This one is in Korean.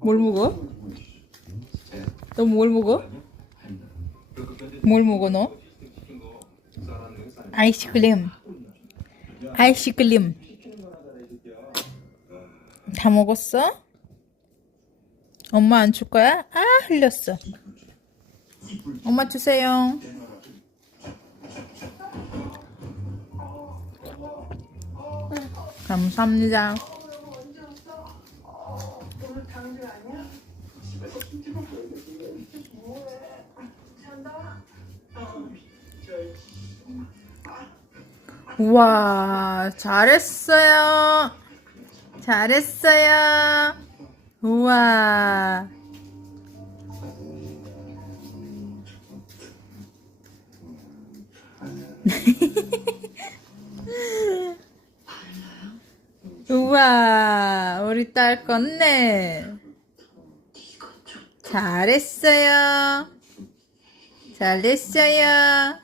뭘 먹어? 너 뭘 먹어? 뭘 먹어 너? 아이스크림. 아이스크림. 다 먹었어? 엄마 안 줄 거야? 아, 흘렸어. 엄마 주세요. 감사합니다. 우와, 잘했어요. 잘했어요. 우와. 우와, 우리 딸 껐네. 잘했어요. 잘했어요.